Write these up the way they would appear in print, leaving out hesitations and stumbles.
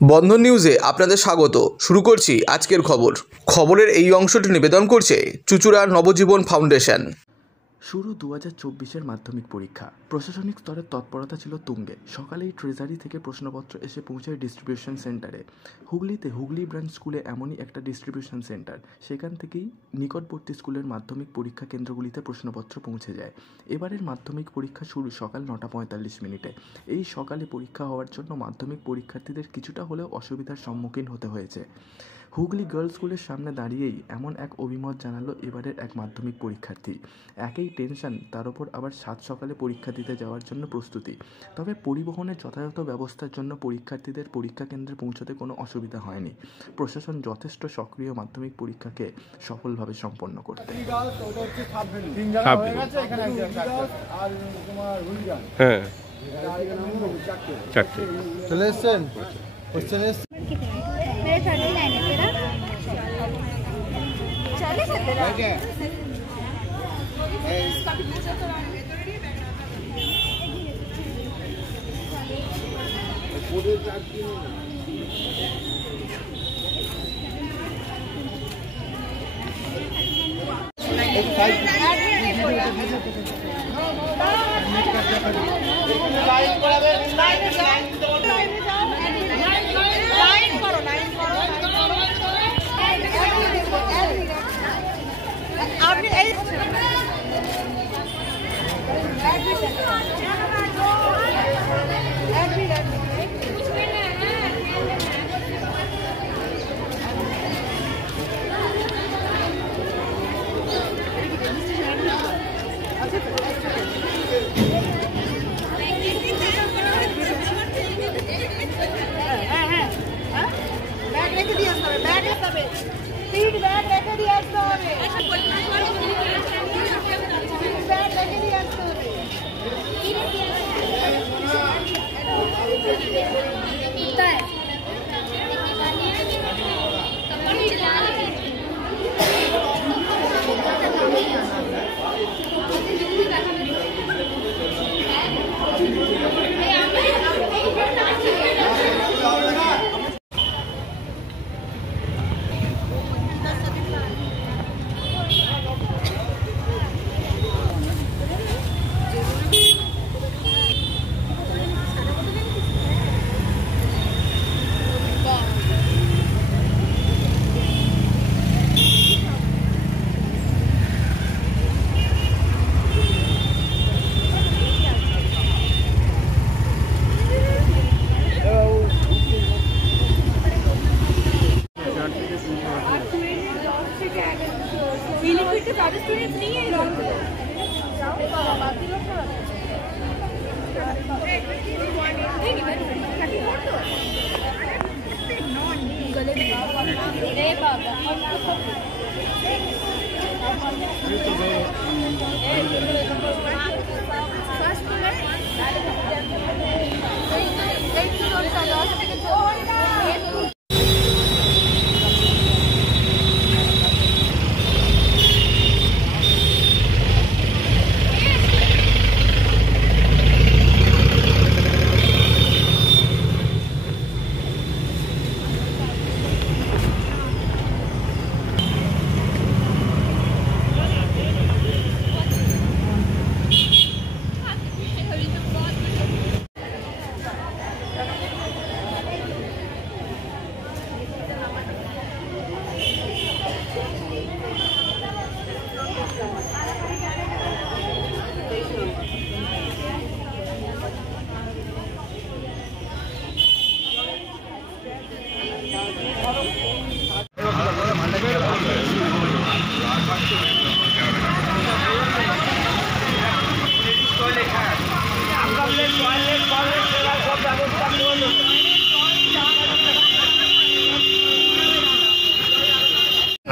বন্ধন নিউজে আপনাদের স্বাগত। শুরু করছি আজকের খবরের এই অংশটি নিবেদন করছে চুঁচুড়া নবজীবন ফাউন্ডেশন। শুরু 2024-এর মাধ্যমিক পরীক্ষা। প্রশাসনিক স্তরের তৎপরতা ছিল তুঙ্গে। সকালেই ট্রেজারি থেকে প্রশ্নপত্র এসে পৌঁছায় ডিস্ট্রিবিউশন সেন্টারে। হুগলিতে হুগলি ব্রাঞ্চ স্কুলে এমনই একটা ডিস্ট্রিবিউশন সেন্টার। সেখান থেকেই নিকটবর্তী স্কুলের মাধ্যমিক পরীক্ষা কেন্দ্রগুলিতে প্রশ্নপত্র পৌঁছে যায়। এবারের মাধ্যমিক পরীক্ষা শুরু সকাল 9:45। এই সকালে পরীক্ষা হওয়ার জন্য মাধ্যমিক পরীক্ষার্থীদের কিছুটা হলেও অসুবিধার সম্মুখীন হতে হয়েছে। হুগলি গার্লস স্কুলের সামনে দাঁড়িয়েই এমন এক অভিমত জানালো এবারের এক মাধ্যমিক পরীক্ষার্থী। একেই টেনশন, তার উপর আবার সাত সকালে পরীক্ষা দিতে যাওয়ার জন্য প্রস্তুতি। তবে পরিবহনের যথাযথ ব্যবস্থার জন্য পরীক্ষার্থীদের পরীক্ষা কেন্দ্রে পৌঁছতে কোনো অসুবিধা হয়নি। প্রশাসন যথেষ্ট সক্রিয় মাধ্যমিক পরীক্ষাকে সফলভাবে সম্পন্ন করতে।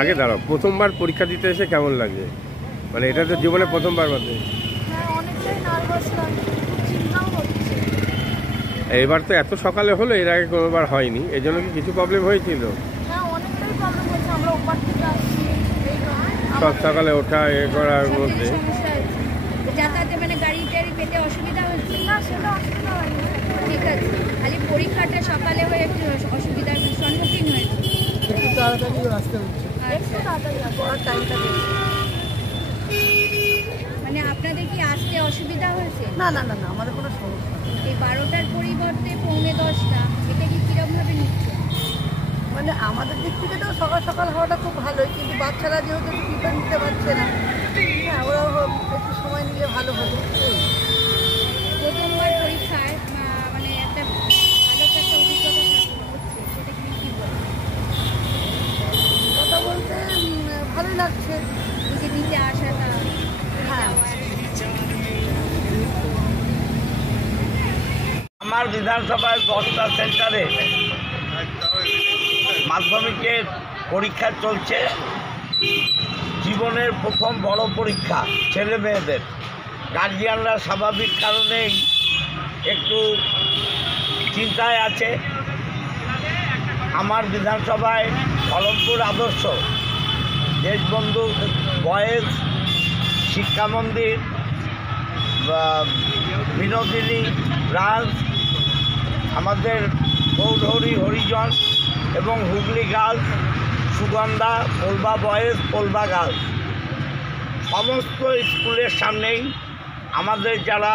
আগে দাঁড়াও, প্রথমবার পরীক্ষা দিতে এসে কেমন লাগে? মানে এটা তো জীবনে প্রথমবার মধ্যে। এবার তো এত সকালে হলো, এর আগে কোনোবার হয়নি, এই জন্য কি কিছু প্রবলেম হয়েছিল? সব সকালে ওঠা এ করার মধ্যে যাতায়াতে মানে গাড়ি টাড়ি পেতে অসুবিধা হচ্ছে না? সেটা অসুবিধা হয়নি, ঠিক আছে। খালি পরীক্ষাটা সকালে হয়ে একটু তাড়াতাড়ি আসতে হচ্ছে। আচ্ছা পড়ার টাইমটা বেশি। মানে আপনাদের কি আসতে অসুবিধা হয়েছে? না না না না, আমাদের কোনো সমস্যা নেই। এই 12টার পরিবর্তে 9:45, এটা কি কিরকমভাবে নিচ্ছে? মানে আমাদের দিক থেকে তো সকাল সকাল হওয়াটা খুব ভালোই, কিন্তু বাচ্চারা যেহেতু টিফিন নিতে পারছে না, হ্যাঁ ওরাও একটু সময় নিলে ভালো হবে। প্রথমবার পরীক্ষায় মানে একটা ভালো একটা অভিজ্ঞতা হচ্ছে, সেটা কি বলবো? কথা বলতে ভালোই লাগছে। এই যে দিতে আসাটা, হ্যাঁ আমার বিধানসভায় 10টা সেন্টারে মাধ্যমিকের পরীক্ষা চলছে। জীবনের প্রথম বড় পরীক্ষা ছেলে মেয়েদের। গার্জিয়ানরা স্বাভাবিক কারণেই একটু চিন্তায় আছে। আমার বিধানসভায় কলমপুর আদর্শ, দেশবন্ধু বয়েজ, শিক্ষা মন্দির, বিনোদিনী ব্রাঞ্চ, আমাদের গৌরহরি হরিজন এবং Hooghly girls, Sugandha, Polba boys, Polba girls, সমস্ত স্কুলের সামনেই আমাদের যারা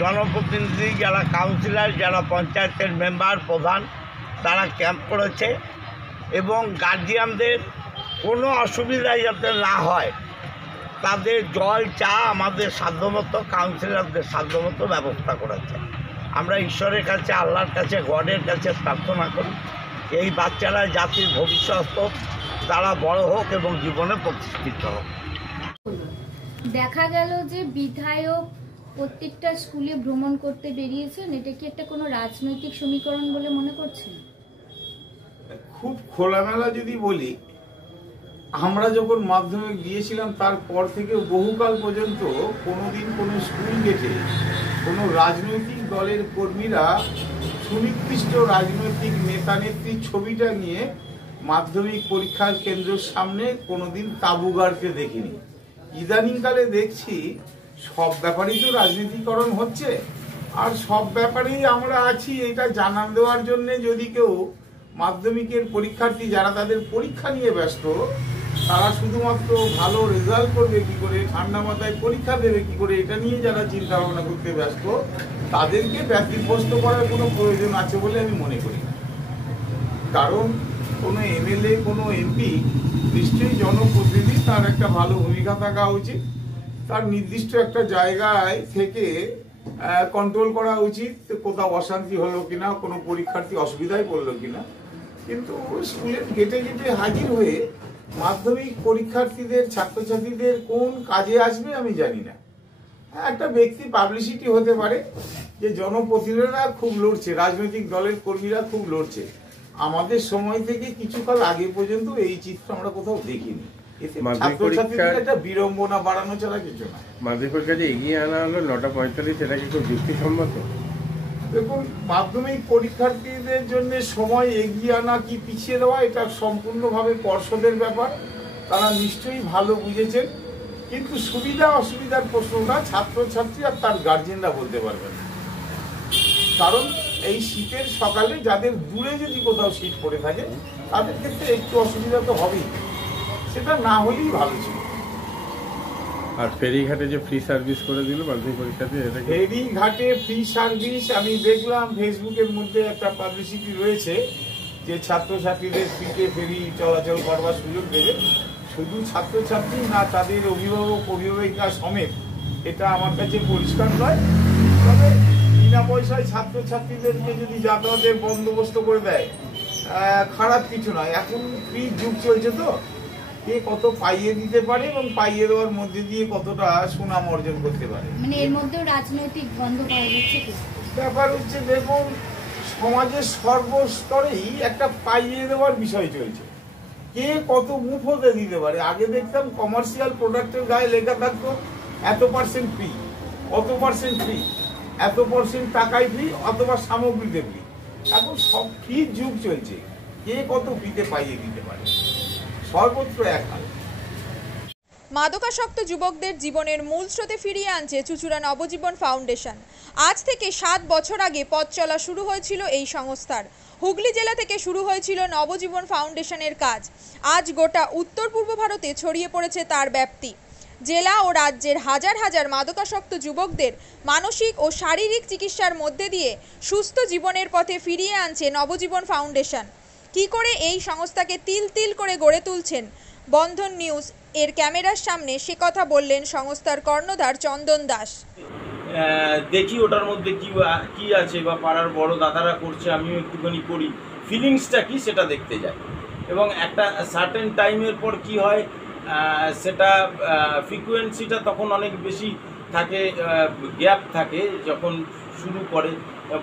জনপ্রতিনিধি, যারা কাউন্সিলর, যারা পঞ্চায়েতের মেম্বার প্রধান, তারা ক্যাম্প করেছে এবং গার্জিয়ানদের কোনো অসুবিধা যাতে না হয় তাদের জল চা আমাদের সাধ্যমতো, কাউন্সিলরদের সাধ্যমতো ব্যবস্থা করেছে। আমরা ঈশ্বরের কাছে, আল্লাহর কাছে, গডের কাছে প্রার্থনা করি এই বাচ্চারা জাতির ভবিষ্যৎ হোক, তারা বড় হোক এবং জীবনে প্রতিষ্ঠিত হোক। দেখা গেল যে বিধায়ক প্রত্যেকটা স্কুলে ভ্রমণ করতে বেরিয়েছেন, এটা কি একটা কোনো রাজনৈতিক সমীকরণ বলে মনে করছেন? খুব খোলামেলা যদি বলি, আমরা যখন মাধ্যমিক দিয়েছিলাম তারপর থেকে বহুকাল পর্যন্ত কোনোদিন কোনো স্কুল গেটে কোনো রাজনৈতিক দলের কর্মীরা সুনির্দিষ্ট রাজনৈতিক নেতা নেত্রীর ছবিটা নিয়ে মাধ্যমিক পরীক্ষার কেন্দ্রের সামনে কোনোদিন তাঁবু গাড়তে দেখিনি। ইদানিংকালে দেখছি সব ব্যাপারেই তো রাজনীতিকরণ হচ্ছে, আর সব ব্যাপারেই আমরা আছি এটা জানান দেওয়ার জন্যে। যদি কেউ মাধ্যমিকের পরীক্ষার্থী যারা তাদের পরীক্ষা নিয়ে ব্যস্ত, তারা শুধুমাত্র ভালো রেজাল্ট করবে কি করে, ঠান্ডা মাথায় পরীক্ষা দেবে কি করে, এটা নিয়ে যারা চিন্তা ভাবনা করতে ব্যস্ত, তাদেরকে ব্যতিব্যস্ত করার কোনো প্রয়োজন আছে বলে আমি মনে করি না। কারণ কোনো এমএলএ, কোনো এমপি নিশ্চয়ই জনপ্রতিনিধি, তার একটা ভালো ভূমিকা থাকা উচিত। তার নির্দিষ্ট একটা জায়গায় থেকে কন্ট্রোল করা উচিত, কোথাও অশান্তি হলো কিনা, কোনো পরীক্ষার্থী অসুবিধায় পড়লো কিনা। কিন্তু স্কুলের গেটে গেটে হাজির হয়ে মাধ্যমিক পরীক্ষার্থীদের, ছাত্রছাত্রীদের কোন কাজে আসবে আমি জানি না। একটা ব্যক্তি পাবলিসিটি হতে পারে যে জনপ্রতিনিধিরা খুব লড়ছে, রাজনৈতিক দলের কর্মীরা খুব লড়ছে। আমাদের সময় থেকে কিছুকাল আগে পর্যন্ত এই চিত্র আমরা কোথাও দেখিনি। ছাত্রছাত্রীদের একটা বিড়ম্বনা বাড়ানো ছাড়া কিছু না। মাধ্যমিক পরীক্ষাতে এগিয়ে আনা হলো 9:45, সেটা কি খুব যুক্তিসম্মত? দেখুন, মাধ্যমিক পরীক্ষার্থীদের জন্য সময় এগিয়ে আনা কি পিছিয়ে দেওয়া, এটা সম্পূর্ণভাবে পর্ষদের ব্যাপার। তারা নিশ্চয়ই ভালো বুঝেছেন, কিন্তু সুবিধা অসুবিধার প্রশ্নটা ছাত্রছাত্রী আর তার গার্জেনরা বলতে পারবেন। কারণ এই শীতের সকালে যাদের দূরে যদি কোথাও শীত পড়ে থাকে তাদের ক্ষেত্রে একটু অসুবিধা তো হবেই, সেটা না হলেই ভালো ছিল। আর ফেরিঘাটে যে ফ্রি সার্ভিস করে দিল মাধ্যমিক পরীক্ষাতে, এটা ফেরিঘাটে ফ্রি সার্ভিস আমি দেখলাম ফেসবুকের মধ্যে একটা পাবলিসিটি রয়েছে যে ছাত্রছাত্রীদের ফ্রিতে ফেরি চলাচল করবার সুযোগ দেবে। শুধু ছাত্রছাত্রী না, তাদের অভিভাবক অভিভাবিকা সমেত, এটা আমার কাছে পরিষ্কার নয়। তবে বিনা পয়সায় ছাত্রছাত্রীদেরকে যদি যাতায়াতের বন্দোবস্ত করে দেয়, খারাপ কিছু নয়। এখন ফ্রি যুগ চলছে, তো কে কত পাইয়ে দিতে পারে এবং পাইয়ে দেওয়ার মধ্যে দিয়ে কতটা সুনাম অর্জন করতে পারে। মানে এর মধ্যেও রাজনৈতিক বন্ধ পাওয়া যাচ্ছে কি? ব্যাপার হচ্ছে, দেখুন, সমাজের সর্বস্তরেই একটা পাইয়ে দেওয়ার বিষয় চলছে। কে কত মুখ হতে দিতে পারে। আগে দেখতাম কমার্শিয়াল প্রোডাক্টের গায়ে লেখা থাকতো এত% ফ্রি, অত% ফ্রি, এত% টাকায় ফ্রি, অথবা সামগ্রীতে ফ্রি। এখন সব ফ্রির যুগ চলছে, কে কত ফ্রিতে পাইয়ে দিতে পারে, সর্বত্র এক হাল। মাদকাসক্ত যুবকদের জীবনের মূল স্রোতে ফিরিয়ে আনছে চুঁচুড়া নবজীবন ফাউন্ডেশন। আজ থেকে 7 বছর আগে পথ চলা শুরু হয়েছিল এই সংস্থার। হুগলি জেলা থেকে শুরু হয়েছিল নবজীবন ফাউন্ডেশনের কাজ। আজ গোটা উত্তর পূর্ব ভারতে ছড়িয়ে পড়েছে তার ব্যাপ্তি। জেলা ও রাজ্যের হাজার হাজার মাদকাসক্ত যুবকদের মানসিক ও শারীরিক চিকিৎসার মধ্যে দিয়ে সুস্থ জীবনের পথে ফিরিয়ে আনছে নবজীবন ফাউন্ডেশন। কী করে এই সংস্থাকে তিল তিল করে গড়ে তুলছেন বন্ধন নিউজ এর ক্যামেরার সামনে, সে কথা বললেন সংস্থার কর্ণধার চন্দন দাস। দেখি ওটার মধ্যে কি আছে বা পাড়ার বড় দাদারা করছে, আমিও একটুখানি করি, ফিলিংসটা কি সেটা দেখতে যাই। এবং একটা সার্টেন টাইমের পর কি হয়, সেটা ফ্রিকোয়েন্সিটা তখন অনেক বেশি থাকে, গ্যাপ থাকে যখন শুরু করে।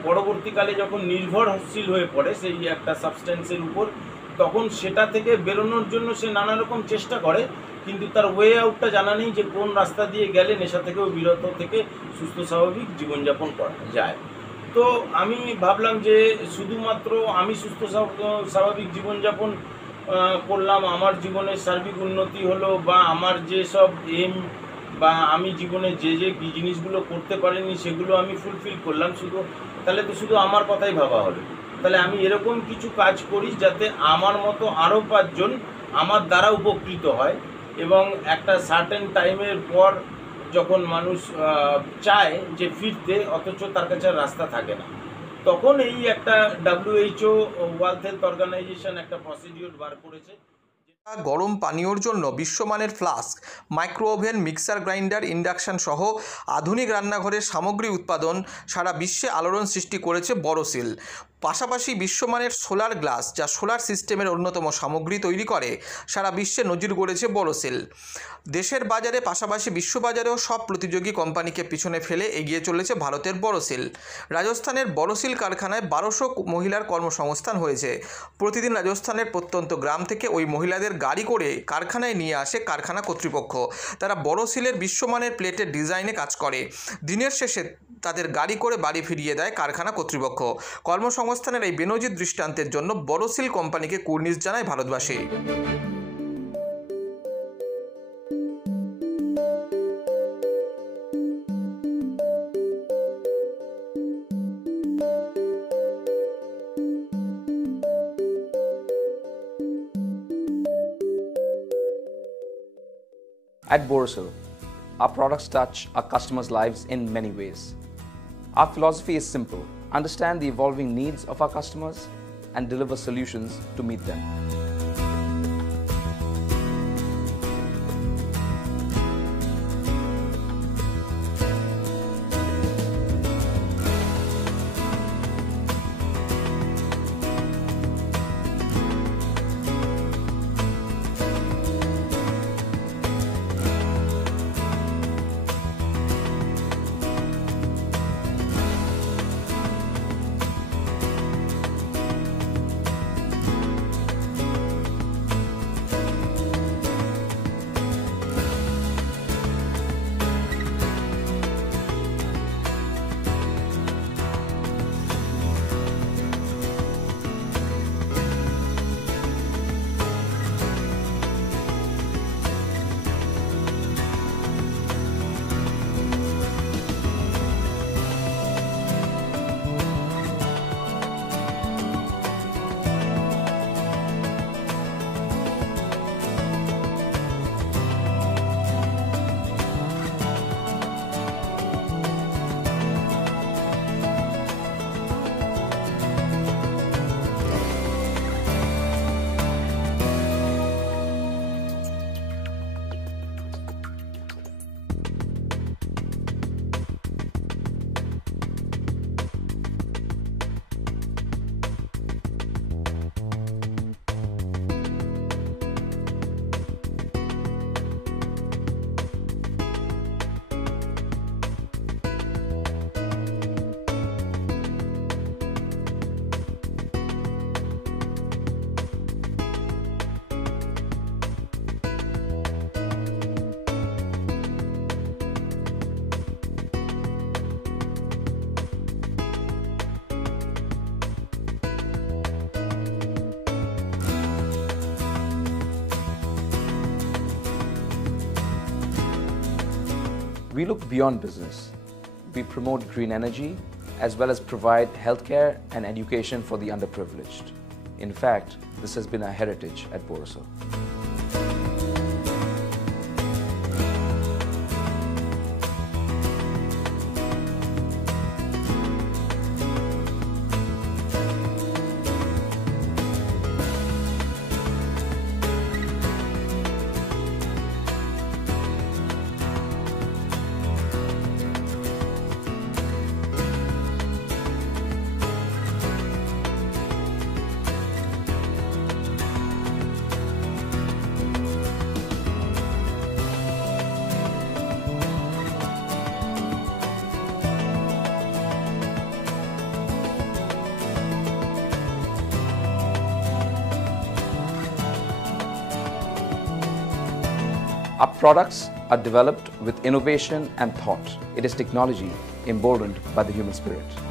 পরবর্তীকালে যখন নির্ভরশীল হয়ে পড়ে সেই একটা সাবস্টেন্সের উপর, তখন সেটা থেকে বেরোনোর জন্য সে নানা রকম চেষ্টা করে, কিন্তু তার ওয়ে আউটটা জানা নেই যে কোন রাস্তা দিয়ে গেলে নেশা থেকেও বিরত থেকে সুস্থ স্বাভাবিক জীবনযাপন করা যায়। তো আমি ভাবলাম যে শুধুমাত্র আমি সুস্থ স্বাভাবিক জীবনযাপন করলাম, আমার জীবনের সার্বিক উন্নতি হলো, বা আমার যেসব এম বা আমি জীবনে যে জিনিসগুলো করতে পারিনি সেগুলো আমি ফুলফিল করলাম, তাহলে তো শুধু আমার কথাই ভাবা হলো। তাহলে আমি এরকম কিছু কাজ করি যাতে আমার মতো আরও 5 জন আমার দ্বারা উপকৃত হয়। এবং একটা সার্টেন টাইমের পর যখন মানুষ চায় যে ফিরতে, অথচ তার কাছে রাস্তা থাকে না, তখন এই একটা WHO ওয়ার্ল্ড হেলথ অর্গানাইজেশন একটা প্রসিডিওর বার করেছে। গরম পানীয়র জন্য বিশ্বমানের flask, micro oven, mixer grinder, induction সহ আধুনিক রান্নাঘরের সামগ্রী উৎপাদন সারা বিশ্বে আলোড়ন সৃষ্টি করেছে বোরোসিল। পাশাপাশি বিশ্বমানের সোলার গ্লাস, যা সোলার সিস্টেমের অন্যতম সামগ্রী তৈরি করে, সারা বিশ্বে নজির গড়েছে বোরোসিল। দেশের বাজারে পাশাপাশি বিশ্ববাজারেও সব প্রতিযোগী কোম্পানিকে পিছনে ফেলে এগিয়ে চলেছে ভারতের বোরোসিল। রাজস্থানের বোরোসিল কারখানায় 1200 মহিলার কর্মসংস্থান হয়েছে। প্রতিদিন রাজস্থানের প্রত্যন্ত গ্রাম থেকে ওই মহিলাদের গাড়ি করে কারখানায় নিয়ে আসে কারখানা কর্তৃপক্ষ। তারা বোরোসিলের বিশ্বমানের প্লেটের ডিজাইনে কাজ করে। দিনের শেষে তাদের গাড়ি করে বাড়ি ফিরিয়ে দেয় কারখানা কর্তৃপক্ষ। কর্মসংস্থানের এই বেনজির দৃষ্টান্তের জন্য বোরোসিল কোম্পানিকে কুর্নিশ জানায় ভারতবাসী। At Borosil, our products touch our customers' lives in many ways. Our philosophy is simple: understand the evolving needs of our customers and deliver solutions to meet them. We look beyond business. We promote green energy as well as provide healthcare and education for the underprivileged. In fact, this has been our heritage at Borosil. Our products are developed with innovation and thought. It is technology emboldened by the human spirit.